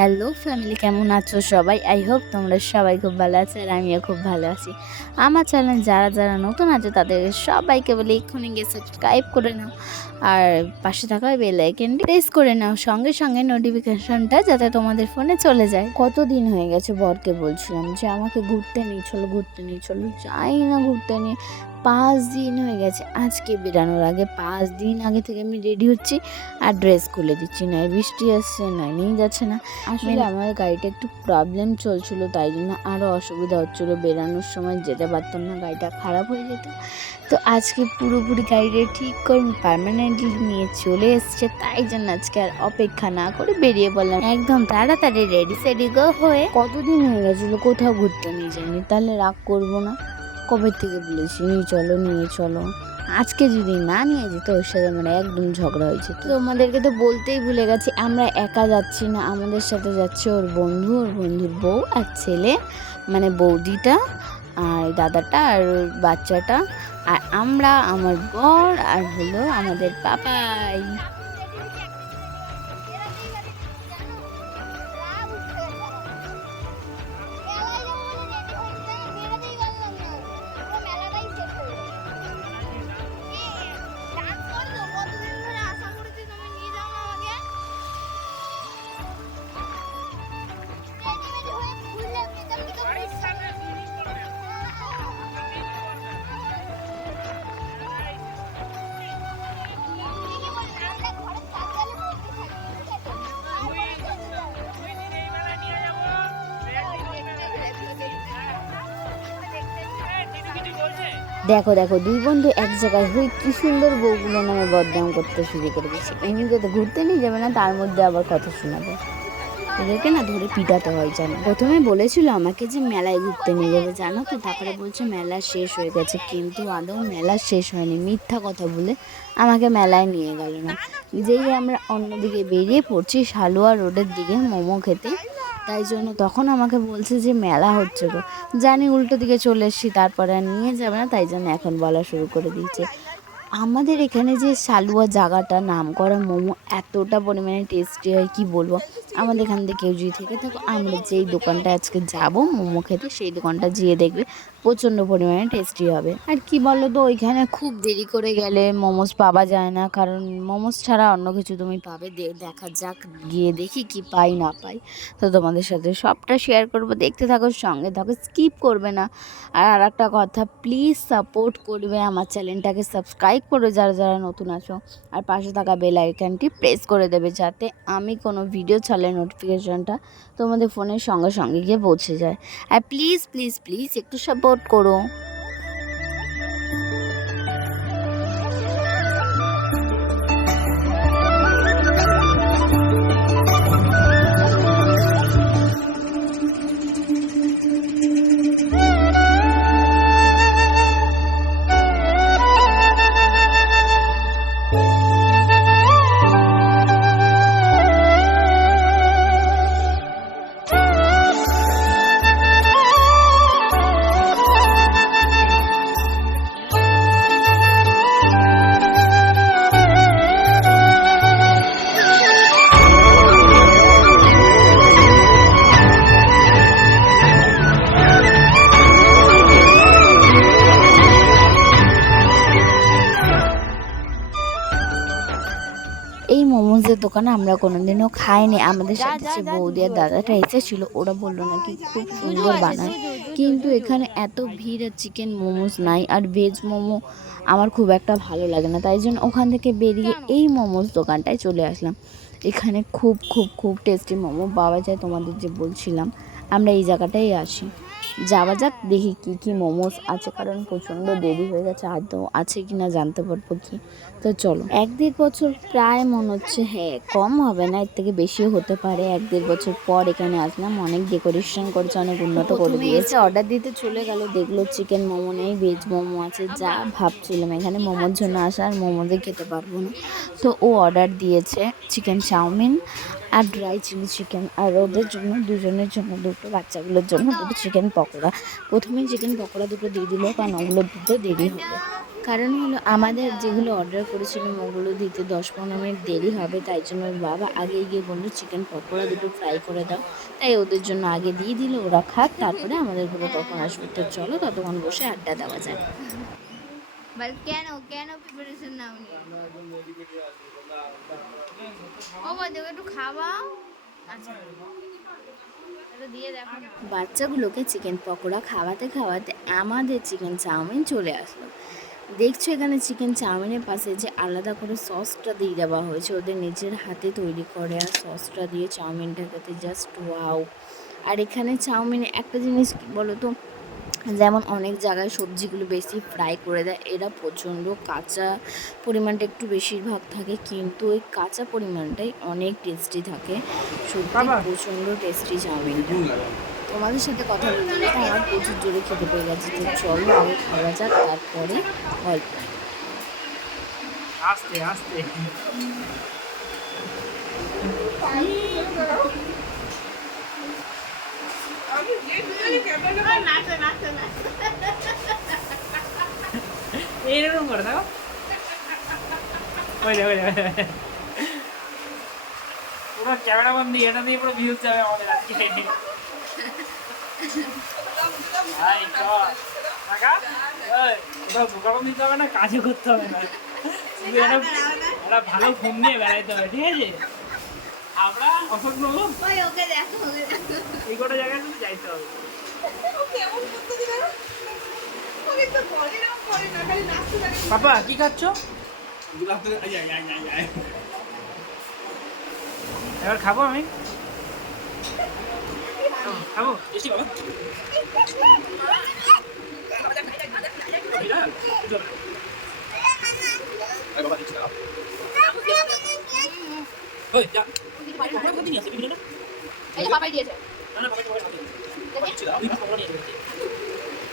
Hello family, কেমন আছো সবাই? আই হোপ তোমরা সবাই খুব ভালো আছো আর আমিও খুব ভালো আছি। আমার চ্যানেল যারা যারা নতুন আছে, তাদের সবাইকে বলে এক্ষুনি গিয়ে সাবস্ক্রাইব করে নাও আর পাশে থাকা বেল আইকনটি প্রেস করে নাও। সঙ্গে সঙ্গে নোটিফিকেশনটা যাতে তোমাদের ফোনে চলে যায়। কতদিন হয়ে গেছে বরকে বলছিলাম যে আমাকে ঘুরতে নিয়ে চলো, ঘুরতে নিয়ে চলো। যাই না ঘুরতে নিয়ে। পাঁচ দিন হয়ে গেছে। আজকে বেরানোর আগে পাঁচ দিন আগে থেকে আমি রেডি হচ্ছি আর ড্রেস খুলে দিচ্ছি। না বৃষ্টি আসছে না নিয়ে যাচ্ছে না। আসলে আমার গাড়িটা একটু প্রবলেম চলছিল তাই জন্য আরও অসুবিধা হচ্ছিল। বেরানোর সময় যেতে পারতাম না গাড়িটা খারাপ হয়ে যেত। তো আজকে পুরোপুরি গাড়িটা ঠিক করে পারমানেন্টলি নিয়ে চলে এসছে। তাই জন্য আজকে আর অপেক্ষা না করে বেরিয়ে পড়লাম। একদম তাড়াতাড়ি রেডি সেডি গো হয়ে কতদিন হয়ে গেছিল? কোথাও ঘুরতে নিয়ে যায়নি তাহলে রাগ করব না। কবে থেকে বলেছি? নিয়ে চলো নিয়ে চলো। আজকে যদি না নিয়ে যেত, ওর সাথে মানে একদম ঝগড়া হয়েছে। তো আমাদেরকে তো বলতেই ভুলে গেছি, আমরা একা যাচ্ছি না, আমাদের সাথে যাচ্ছে ওর বন্ধু, ওর বন্ধুর বউ আর ছেলে মানে বৌদিটা আর দাদাটা আর বাচ্চাটা। আর আমরা, আমার বর আর হলো আমাদের পাপাই। দেখো দেখো, দুই বন্ধু এক জায়গায় হয়ে কি সুন্দর বউগুলো নামে বদনাম করতে শুরু করে দিয়েছে। এমনিতে তো ঘুরতে নিয়ে যাবে না, তার মধ্যে আবার কথা শোনাবে। এদেরকে না ধরে পিটাতে হয়, জানো? প্রথমে বলেছিল আমাকে যে মেলায় ঘুরতে নিয়ে যাবে, জানো তো? তারপরে বলছে, মেলা শেষ হয়ে গেছে। কিন্তু আদৌ মেলা শেষ হয়নি। মিথ্যা কথা বলে আমাকে মেলায় নিয়ে গেল না। যেই আমরা অন্যদিকে বেরিয়ে পড়ছি সালুয়া রোডের দিকে মোমো খেতে তাই জন্য তখন আমাকে বলছে যে মেলা হচ্ছে গো। জানি উল্টো দিকে চলে এসেছি, তারপরে আর নিয়ে যাবে না, তাই জন্য এখন বলা শুরু করে দিয়েছে। আমাদের এখানে যে সালুয়া জায়গাটা নাম করা মোমো এতটা পরিমাণে টেস্টি হয়, কি বলব? আমাদের এখান থেকে কেউ যদি থেকে থাকো, আমরা যেই দোকানটা আজকে যাব, মোমো খেতে, সেই দোকানটা যেয়ে দেখবে। প্রচণ্ড পরিমাণে টেস্টি হবে। আর কি বলো তো ওইখানে খুব দেরি করে গেলে মোমোস পাওয়া যায় না, কারণ মোমোস ছাড়া অন্য কিছু তুমি পাবে। দেখা যাক, গিয়ে দেখি কি পাই, না পাই। তো তোমাদের সাথে সবটা শেয়ার করব। দেখতে থাকো, সঙ্গে থাকো স্কিপ করবে না। আর আর একটা কথা প্লিজ সাপোর্ট করবে আমার চ্যানেলটাকে সাবস্ক্রাইব করবে যারা যারা নতুন আছো। আর পাশে থাকা বেল আইকনটি প্রেস করে দেবে, যাতে আমি কোনো ভিডিও ছাড়লে নোটিফিকেশনটা তোমাদের ফোনের সঙ্গে সঙ্গে গিয়ে পৌঁছে যায়। আর প্লিজ প্লিজ প্লিজ একটু সাপোর্ট করো। দোকানে আমরা কোনোদিনও খাইনি। আমাদের সাথে যে বৌদি আর দাদাটা এসেছিল ওরা বলল নাকি খুব সুন্দর বানায়। কিন্তু এখানে এত ভিড় আর চিকেন মোমোস নাই আর ভেজ মোমো আমার খুব একটা ভালো লাগে না। তাই জন্য ওখান থেকে বেরিয়ে এই মোমোস দোকানটায় চলে আসলাম। এখানে খুব খুব খুব টেস্টি মোমো পাওয়া যায় তোমাদের যে বলছিলাম। আমরা এই জায়গাটাই আসি। যাওয়া যাক দেখি কি কি মোমোস আছে কারণ প্রচণ্ড দেরি হয়ে গেছে আদৌ আছে কি না জানতে পারব কি। তো চলো। এক দেড় বছর প্রায় মনে হচ্ছে হ্যাঁ কম হবে না এর থেকে বেশিও হতে পারে। এক দেড় বছর পর এখানে আসলাম অনেক ডেকোরেশন করেছে অনেক উন্নত করে দিয়েছে। অর্ডার দিতে চলে গেল দেখল চিকেন মোমো নেই ভেজ মোমো আছে যা ভাবছিলাম এখানে মোমোর জন্য আসা আর মোমোতে খেতে পারব না। তো ও অর্ডার দিয়েছে চিকেন চাউমিন আর ড্রাই চিলি চিকেন আর ওদের জন্য, দুজনের জন্য দুটো, বাচ্চাগুলোর জন্য দুটো চিকেন পকোড়া। প্রথমে চিকেন পকোড়া দুটো দিয়ে দিল, কারণ ওগুলো দিতে দেরি হবে। কারণ হলো, আমাদের যেগুলো অর্ডার করেছিলাম, ওগুলো দিতে দশ পনেরো মিনিট দেরি হবে, তাই জন্য বাবা আগে গিয়ে বলল চিকেন পকোড়া দুটো ফ্রাই করে দাও। তাই ওদের জন্য আগে দিয়ে দিল, ওরা খাক, তারপরে আমাদেরগুলো কখন আসবে। তো চলো ততক্ষণ বসে আড্ডা দেওয়া যায় কেন কেন প্রিপারেশন নাওনি আচ্ছা। বাচ্চাগুলোকে চিকেন পকোড়া খাওয়াতে খাওয়াতে আমাদের চিকেন চাউমিন চলে আসলো। দেখছ এখানে চিকেন চাউমিনের পাশে যে আলাদা করে সসটা দিয়ে দেওয়া হয়েছে। ওদের নিজের হাতে তৈরি করে আর সসটা দিয়ে চাউমিনটা খেতে জাস্ট ওয়াও আর এখানে চাউমিনে একটা জিনিস বলো তো যেমন অনেক জায়গায় সবজিগুলো বেশি ফ্রাই করে দেয় এরা প্রচণ্ড কাঁচা পরিমাণটা একটু বেশিরভাগ থাকে কিন্তু ওই কাঁচা পরিমাণটাই অনেক টেস্টি থাকে। সত্যি প্রচণ্ড টেস্টি চাউমিনটা তোমাদের সাথে কথা বলতে বলতে আমার প্রচুর জোরে খেতে পেয়ে গেছে তো চলো আগে খাওয়া যাক তারপরে গল্প আস্তে আস্তে। এইরকম করে দেখো ওই দেখো পুরো ক্যামেরা বন্দি এটা দিয়ে পুরো ভিউজ যাবে আমাদের আজকে চল টাকা ওই কোথাও দোকানও দিতে হবে না কাজও করতে হবে না একটা ভালো ফোন নিয়ে বেড়াইতে হবে ঠিক আছে আমরা অশোক নবু ওই ওকে দেখো ওকে দেখো। এই কটা জায়গায় শুধু যাইতে হবে। পাপা কি খাচ্ছ? এবার খাব আমি। খাব। এসি বাবা। ওই যা। নিয়ে আসে বিভিন্ন এই যে বাবাই দিয়েছে। না না খাবে নিয়ে এই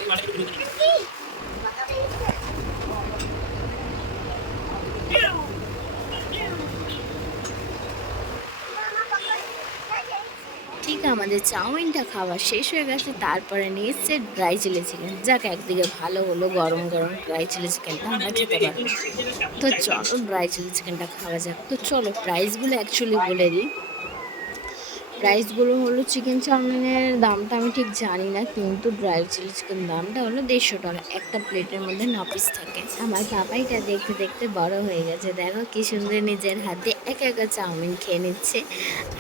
মানে নিয়ে ঠিক আমাদের চাউমিনটা খাওয়া শেষ হয়ে গেছে তারপরে নিয়ে এসছে ড্রাই চিলি চিকেন যাক একদিকে ভালো হলো গরম গরম ড্রাই চিলি চিকেনটা আমরা খেতে পারব। তো চলো ড্রাই চিলি চিকেনটা খাওয়া যাক। তো চলো প্রাইসগুলো অ্যাকচুয়ালি বলে দিই। প্রাইসগুলো হলো চিকেন চাউমিনের দামটা আমি ঠিক জানি না, কিন্তু ড্রাই চিলি চিকেন দামটা হলো দেড়শো টাকা। একটা প্লেটের মধ্যে ন থাকে। আমার পাপাইটা দেখতে দেখতে বড় হয়ে গেছে। দেখো কি সুন্দর নিজের হাতে একা একা চাউমিন খেয়ে নিচ্ছে।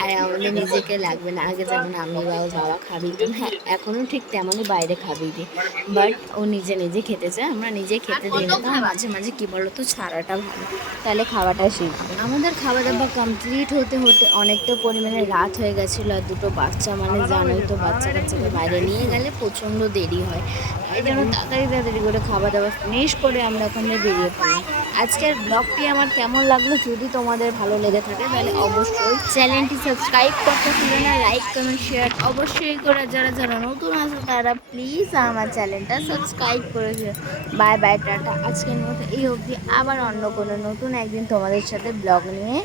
আর আমাদের নিজেকে লাগবে না। আগে যেমন আমি বা বাবা খাবি দিতাম হ্যাঁ এখনও ঠিক তেমনই বাইরে খাবি দিই বাট ও নিজে নিজে খেতে চায়, আমরা নিজে খেতে দিই না। তাও মাঝে মাঝে কী বলো তো ছাড়াটা ভালো। তাহলে খাওয়াটা শিখবে আমাদের খাওয়া দাওয়া কমপ্লিট হতে হতে অনেকটা পরিমাণে রাত হয়ে গেছিল আর দুটো বাচ্চা মানে জানোই তো বাচ্চা কাচ্চাকে বাইরে নিয়ে গেলে প্রচণ্ড দেরি হয়। তাই জন্য তাড়াতাড়ি তাড়াতাড়ি করে খাওয়া দাওয়া ফিনিশ করে আমরা ওখানে বেরিয়ে পড়ি। আজকের ব্লগটি আমার কেমন লাগল যদি তোমাদের ভালো লেগে থাকে, তাহলে অবশ্যই চ্যানেলটি সাবস্ক্রাইব করতে ভুলো না, লাইক, কমেন্ট, শেয়ার অবশ্যই করে যারা যারা নতুন আছে তারা প্লিজ আমার চ্যানেলটা সাবস্ক্রাইব করে দিও। Bye bye, tata. আজকের মতো এই অবধি আবার অন্য কোনো নতুন একদিন তোমাদের সাথে ব্লগ নিয়ে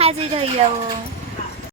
হাজির হয়ে যাব